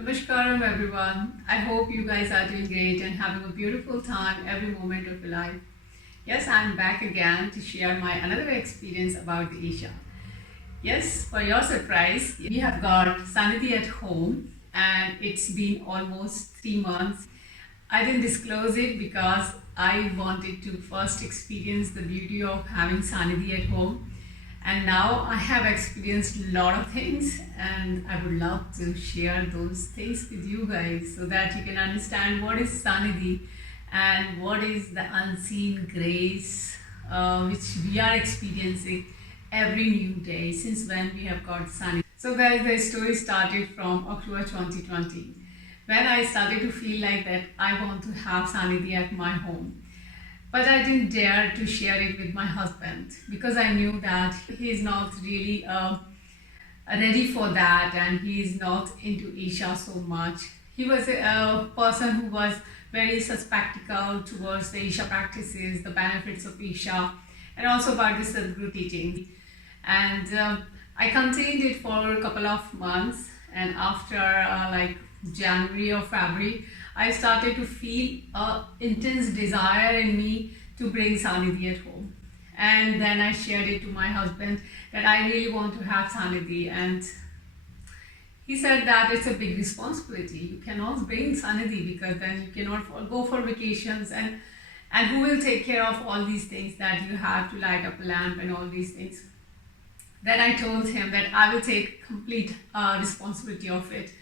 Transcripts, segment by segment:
Namaskaram everyone. I hope you guys are doing great and having a beautiful time every moment of your life. Yes, I'm back again to share my another experience about Asia. Yes, for your surprise, we have got Sanidhi at home and it's been almost 3 months. I didn't disclose it because I wanted to first experience the beauty of having Sanidhi at home. And now I have experienced a lot of things and I would love to share those things with you guys so that you can understand what is Sanidhi and what is the unseen grace which we are experiencing every new day since when we have got Sanidhi. So guys, the story started from October 2020 when I started to feel like that I want to have Sanidhi at my home. But I didn't dare to share it with my husband because I knew that he is not really ready for that and he is not into Isha so much. He was a person who was very skeptical towards the Isha practices, the benefits of Isha, and also about the Sadhguru teaching. And I continued it for a couple of months, and after like January or February, I started to feel a intense desire in me to bring Sanidhi at home. And then I shared it to my husband that I really want to have Sanidhi, and he said that it's a big responsibility. You cannot bring Sanidhi because then you cannot go for vacations, and who will take care of all these things that you have to light up a lamp and all these things. Then I told him that I will take complete responsibility of it.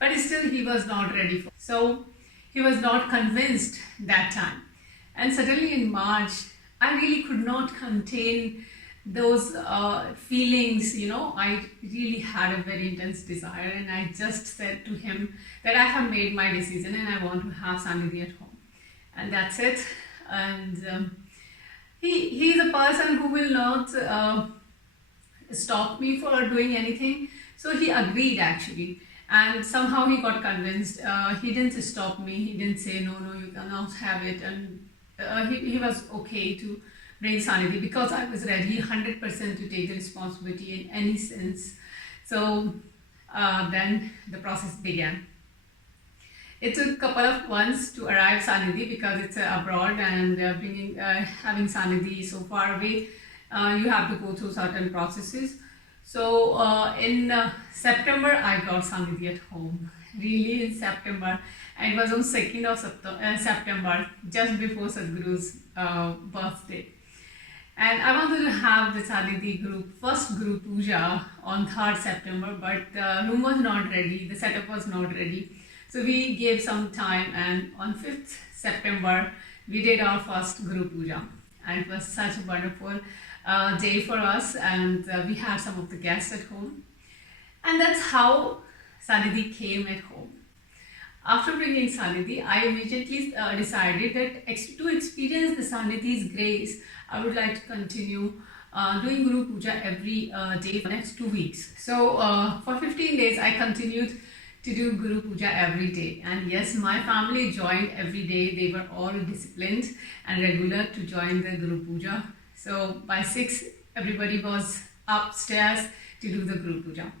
But still he was not ready for it. So he was not convinced that time. And suddenly in March, I really could not contain those feelings, I really had a very intense desire and I just said to him that I have made my decision and I want to have Sanidhi at home. And that's it. And he is a person who will not stop me for doing anything. So he agreed actually. And somehow he got convinced. He didn't stop me. He didn't say, no, you cannot have it. And he was okay to bring Sanidhi because I was ready 100% to take the responsibility in any sense. So then the process began. It took a couple of months to arrive Sanidhi because it's abroad and having Sanidhi so far away, you have to go through certain processes. So in September, I got Sanidhi at home. Really in September. And it was on 2nd of September, just before Sadhguru's birthday. And I wanted to have the Sanidhi first Guru Puja on 3rd September, but the room was not ready, the setup was not ready. So we gave some time and on 5th September, we did our first Guru Puja. And it was such a wonderful day for us, and we had some of the guests at home. And that's how Sanidhi came at home. After bringing Sanidhi, I immediately decided that to experience the Sanidhi's grace, I would like to continue doing Guru Puja every day for the next 2 weeks. So for 15 days, I continued to do Guru Puja every day. And yes, my family joined every day. They were all disciplined and regular to join the Guru Puja. So by 6, everybody was upstairs to do the Guru Puja.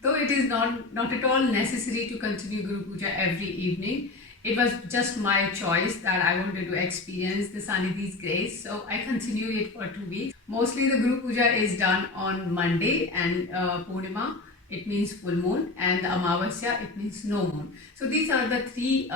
Though it is not at all necessary to continue Guru Puja every evening, it was just my choice that I wanted to experience the Sanidhi's grace. So I continued it for 2 weeks. Mostly the Guru Puja is done on Monday and Purnima, it means full moon, and Amavasya, it means no moon. So these are the 3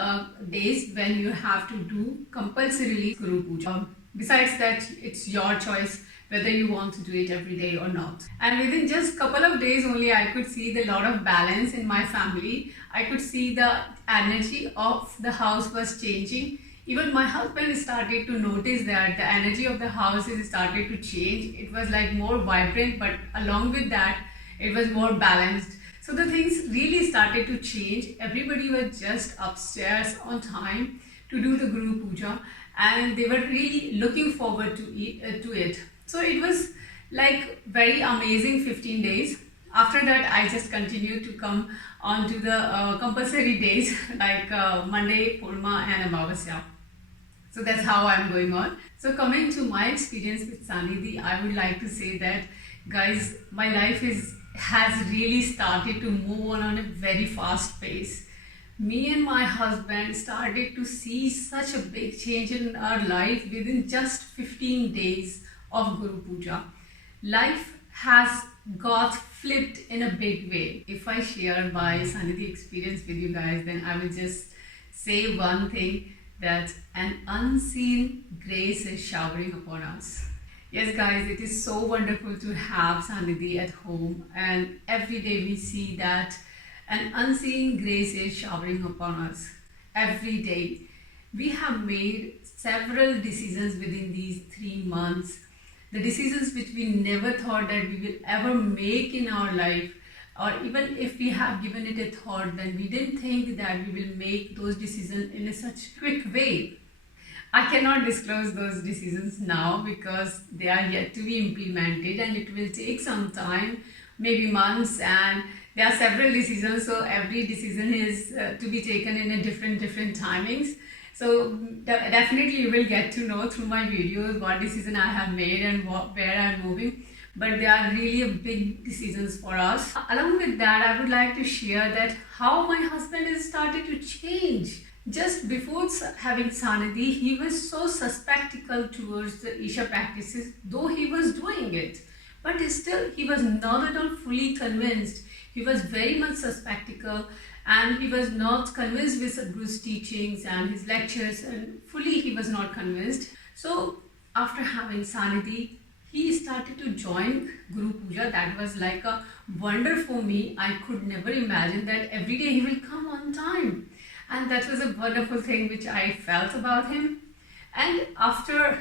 days when you have to do compulsorily Guru Puja. Besides that, it's your choice whether you want to do it every day or not. And within just couple of days only, I could see the lot of balance in my family. I could see the energy of the house was changing. Even my husband started to notice that the energy of the house is started to change. It was like more vibrant, but along with that, it was more balanced. So the things really started to change. Everybody was just upstairs on time to do the Guru Puja, and they were really looking forward to it. So it was like very amazing 15 days. After that, I just continued to come on to the compulsory days like Monday, Purnima and Amavasya. So that's how I'm going on. So coming to my experience with Sanidhi, I would like to say that guys, my life is has really started to move on a very fast pace. Me and my husband started to see such a big change in our life within just 15 days of Guru Puja. Life has got flipped in a big way. If I share my Sanidhi experience with you guys, then I will just say one thing, that an unseen grace is showering upon us. Yes, guys, it is so wonderful to have Sanidhi at home, and every day we see that an unseen grace is showering upon us. Every day. We have made several decisions within these 3 months, the decisions which we never thought that we will ever make in our life, or even if we have given it a thought, then we didn't think that we will make those decisions in a such quick way. I cannot disclose those decisions now because they are yet to be implemented and it will take some time, maybe months, and there are several decisions, so every decision is to be taken in a different timings. So definitely you will get to know through my videos what decision I have made and where I am moving. But they are really a big decisions for us. Along with that, I would like to share that how my husband has started to change. Just before having Sanidhi, he was so suspectical towards the Isha practices, though he was doing it. But still, he was not at all fully convinced. He was very much suspectical and he was not convinced with Sadhguru's teachings and his lectures, and fully he was not convinced. So after having Sanidhi, he started to join Guru Puja. That was like a wonder for me. I could never imagine that every day he will come on time. And that was a wonderful thing which I felt about him. And after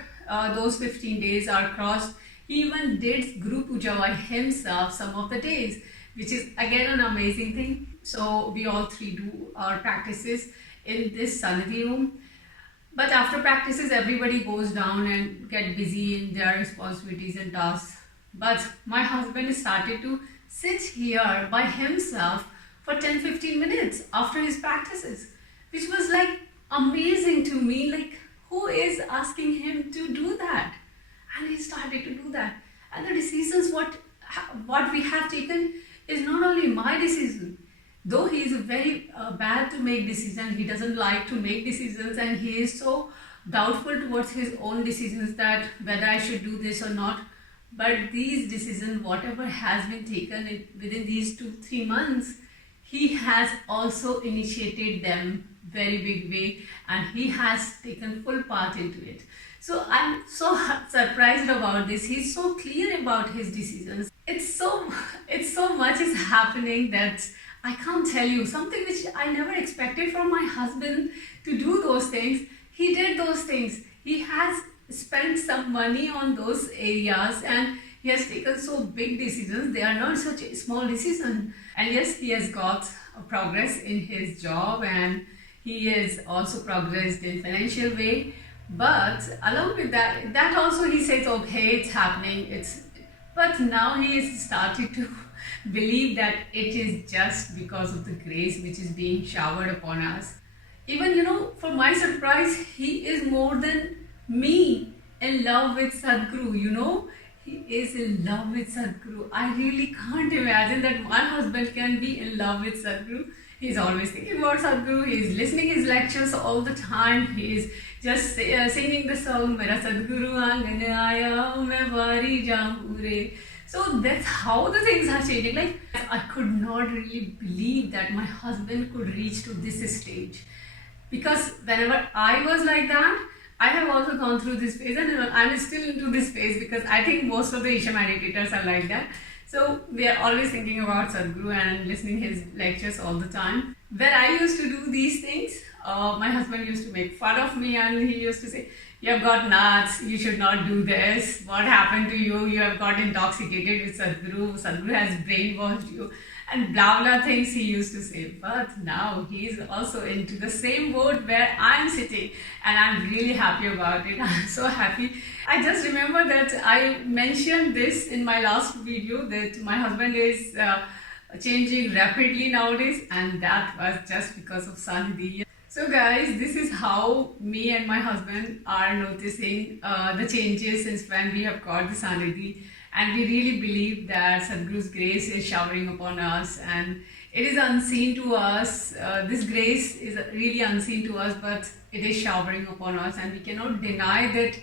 those 15 days are crossed, he even did Guru Puja by himself some of the days, which is again an amazing thing. So we all three do our practices in this Sanidhi room. But after practices, everybody goes down and get busy in their responsibilities and tasks. But my husband started to sit here by himself for 10-15 minutes after his practices, which was like amazing to me. Like, who is asking him to do that? And he started to do that. And the decisions what we have taken is not only my decision. Though he is very bad to make decisions, he doesn't like to make decisions, and he is so doubtful towards his own decisions that whether I should do this or not. But these decisions, whatever has been taken within these 2-3 months, he has also initiated them very big way, and he has taken full part into it. So I'm so surprised about this. He's so clear about his decisions. It's so much is happening that I can't tell you. Something which I never expected from my husband to do those things. He did those things. He has spent some money on those areas and he has taken so big decisions. They are not such a small decision. And yes, he has got a progress in his job and he is also progressed in financial way. But along with that also he says, okay, it's happening. But now he is starting to believe that it is just because of the grace which is being showered upon us. Even, for my surprise, he is more than me in love with Sadhguru, He is in love with Sadhguru. I really can't imagine that my husband can be in love with Sadhguru. He's always thinking about Sadhguru. He's listening his lectures all the time. He's just singing the song, Mera Sadhguru Aangan Aaya, Main Wari Jaun Pure. So that's how the things are changing. Like, I could not really believe that my husband could reach to this stage. Because whenever I was like that, I have also gone through this phase and I'm still into this phase because I think most of the Isha meditators are like that. So we are always thinking about Sadhguru and listening his lectures all the time. When I used to do these things, my husband used to make fun of me and he used to say, you have got nuts, you should not do this, what happened to you, you have got intoxicated with Sadhguru, Sadhguru has brainwashed you, and blah blah things he used to say. But now he is also into the same boat where I am sitting and I'm really happy about it. I'm so happy. I just remember that I mentioned this in my last video that my husband is changing rapidly nowadays, and that was just because of Sanidhi. So guys, this is how me and my husband are noticing the changes since when we have got the Sanidhi. And we really believe that Sadhguru's grace is showering upon us, and it is unseen to us. This grace is really unseen to us, but it is showering upon us, and we cannot deny that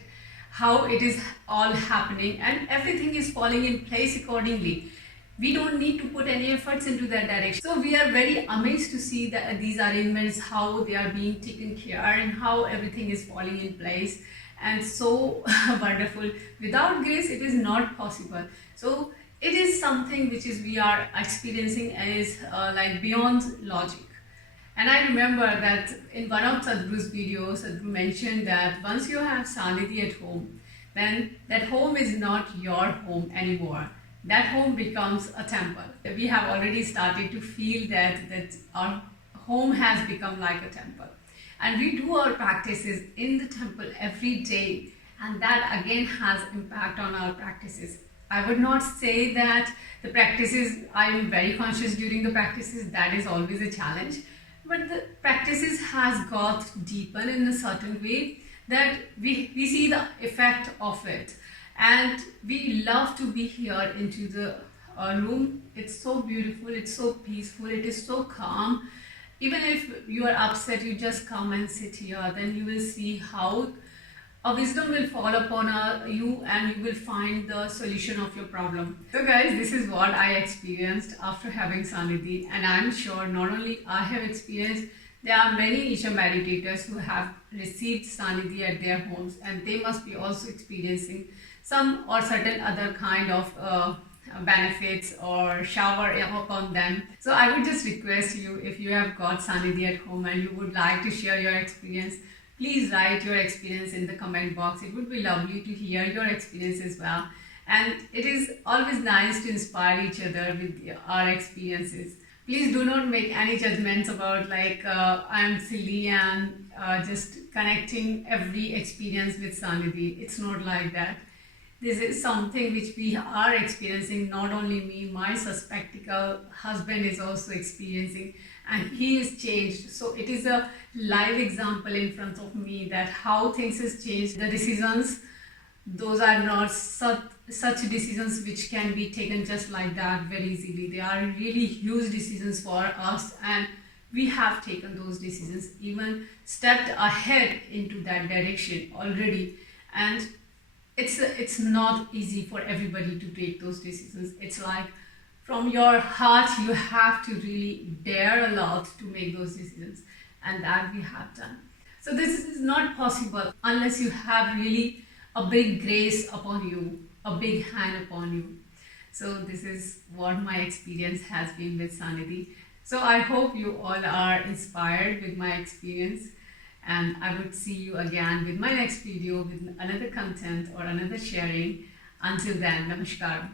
how it is all happening, and everything is falling in place accordingly. We don't need to put any efforts into that direction. So we are very amazed to see that these arrangements, how they are being taken care, and how everything is falling in place, and so wonderful. Without grace, it is not possible. So it is something which is we are experiencing and is like beyond logic. And I remember that in one of Sadhguru's videos, Sadhguru mentioned that once you have Sanidhi at home, then that home is not your home anymore. That home becomes a temple. We have already started to feel that our home has become like a temple. And we do our practices in the temple every day, and that again has impact on our practices. I would not say that the practices, I am very conscious during the practices, that is always a challenge, but the practices has got deepened in a certain way that we see the effect of it, and we love to be here into the room. It's so beautiful, it's so peaceful, it is so calm. Even if you are upset, you just come and sit here, then you will see how a wisdom will fall upon you, and you will find the solution of your problem. So guys, this is what I experienced after having Sanidhi, and I'm sure not only I have experienced, there are many Isha meditators who have received Sanidhi at their homes, and they must be also experiencing some or certain other kind of benefits or shower upon them. So I would just request you, if you have got Sanidhi at home and you would like to share your experience, please write your experience in the comment box. It would be lovely to hear your experience as well. And it is always nice to inspire each other with our experiences. Please do not make any judgments about like I'm silly and just connecting every experience with Sanidhi. It's not like that. This is something which we are experiencing, not only me, my suspectical husband is also experiencing, and he is changed. So it is a live example in front of me that how things has changed. The decisions, those are not such decisions which can be taken just like that very easily. They are really huge decisions for us, and we have taken those decisions, even stepped ahead into that direction already. And it's not easy for everybody to take those decisions. It's like from your heart you have to really dare a lot to make those decisions, and that we have done. So this is not possible unless you have really a big grace upon you, a big hand upon you. So this is what my experience has been with Sanidhi. So I hope you all are inspired with my experience, and I would see you again with my next video with another content or another sharing. Until then, Namaskar.